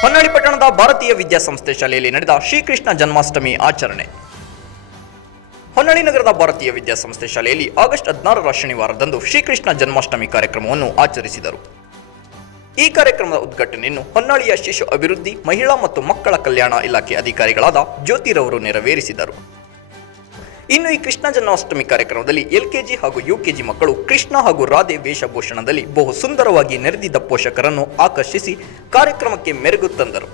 ಹೊನ್ನಾಳಿ ಪಟ್ಟಣದ ಭಾರತೀಯ ವಿದ್ಯಾಸಂಸ್ಥೆ ಶಾಲೆಯಲ್ಲಿ ನಡೆದ ಶ್ರೀಕೃಷ್ಣ ಜನ್ಮಾಷ್ಟಮಿ ಆಚರಣೆ. ಹೊನ್ನಾಳಿ ನಗರದ ಭಾರತೀಯ ವಿದ್ಯಾಸಂಸ್ಥೆ ಶಾಲೆಯಲ್ಲಿ ಆಗಸ್ಟ್ ಹದಿನಾರರ ಶನಿವಾರದಂದು ಶ್ರೀಕೃಷ್ಣ ಜನ್ಮಾಷ್ಟಮಿ ಕಾರ್ಯಕ್ರಮವನ್ನು ಆಚರಿಸಿದರು. ಈ ಕಾರ್ಯಕ್ರಮದ ಉದ್ಘಾಟನೆಯನ್ನು ಹೊನ್ನಾಳಿಯ ಶಿಶು ಅಭಿವೃದ್ಧಿ, ಮಹಿಳಾ ಮತ್ತು ಮಕ್ಕಳ ಕಲ್ಯಾಣ ಇಲಾಖೆ ಅಧಿಕಾರಿಗಳಾದ ಜ್ಯೋತಿರವರು ನೆರವೇರಿಸಿದರು. ಇನ್ನು ಈ ಕೃಷ್ಣ ಜನ್ಮಾಷ್ಟಮಿ ಕಾರ್ಯಕ್ರಮದಲ್ಲಿ ಎಲ್ ಕೆಜಿ ಹಾಗೂ ಯು ಕೆಜಿ ಮಕ್ಕಳು ಕೃಷ್ಣ ಹಾಗೂ ರಾಧೆ ವೇಷಭೂಷಣದಲ್ಲಿ ಬಹು ಸುಂದರವಾಗಿ ನೆರೆದಿದ್ದ ಪೋಷಕರನ್ನು ಆಕರ್ಷಿಸಿ ಕಾರ್ಯಕ್ರಮಕ್ಕೆ ಮೆರುಗು ತಂದರು.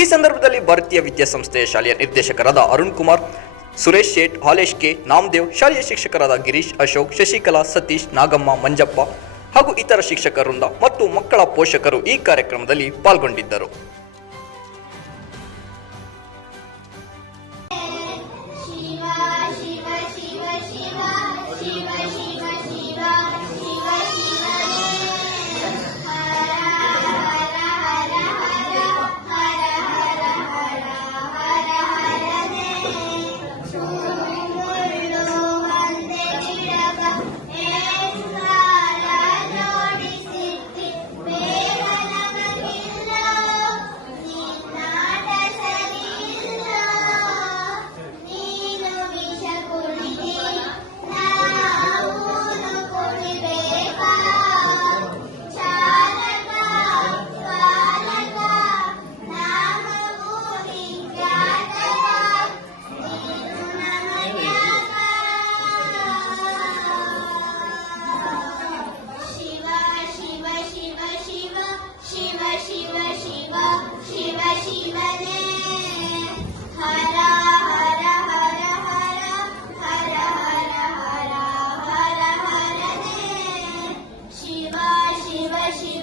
ಈ ಸಂದರ್ಭದಲ್ಲಿ ಭಾರತೀಯ ವಿದ್ಯಾಸಂಸ್ಥೆಯ ಶಾಲೆಯ ನಿರ್ದೇಶಕರಾದ ಅರುಣ್ ಕುಮಾರ್, ಸುರೇಶ್ ಶೇಟ್, ಹಾಲೇಶ್ ಕೆ, ನಾಮದೇವ್, ಶಾಲೆಯ ಶಿಕ್ಷಕರಾದ ಗಿರೀಶ್, ಅಶೋಕ್, ಶಶಿಕಲಾ, ಸತೀಶ್, ನಾಗಮ್ಮ, ಮಂಜಪ್ಪ ಹಾಗೂ ಇತರ ಶಿಕ್ಷಕರಿಂದ ಮತ್ತು ಮಕ್ಕಳ ಪೋಷಕರು ಈ ಕಾರ್ಯಕ್ರಮದಲ್ಲಿ ಪಾಲ್ಗೊಂಡಿದ್ದರು.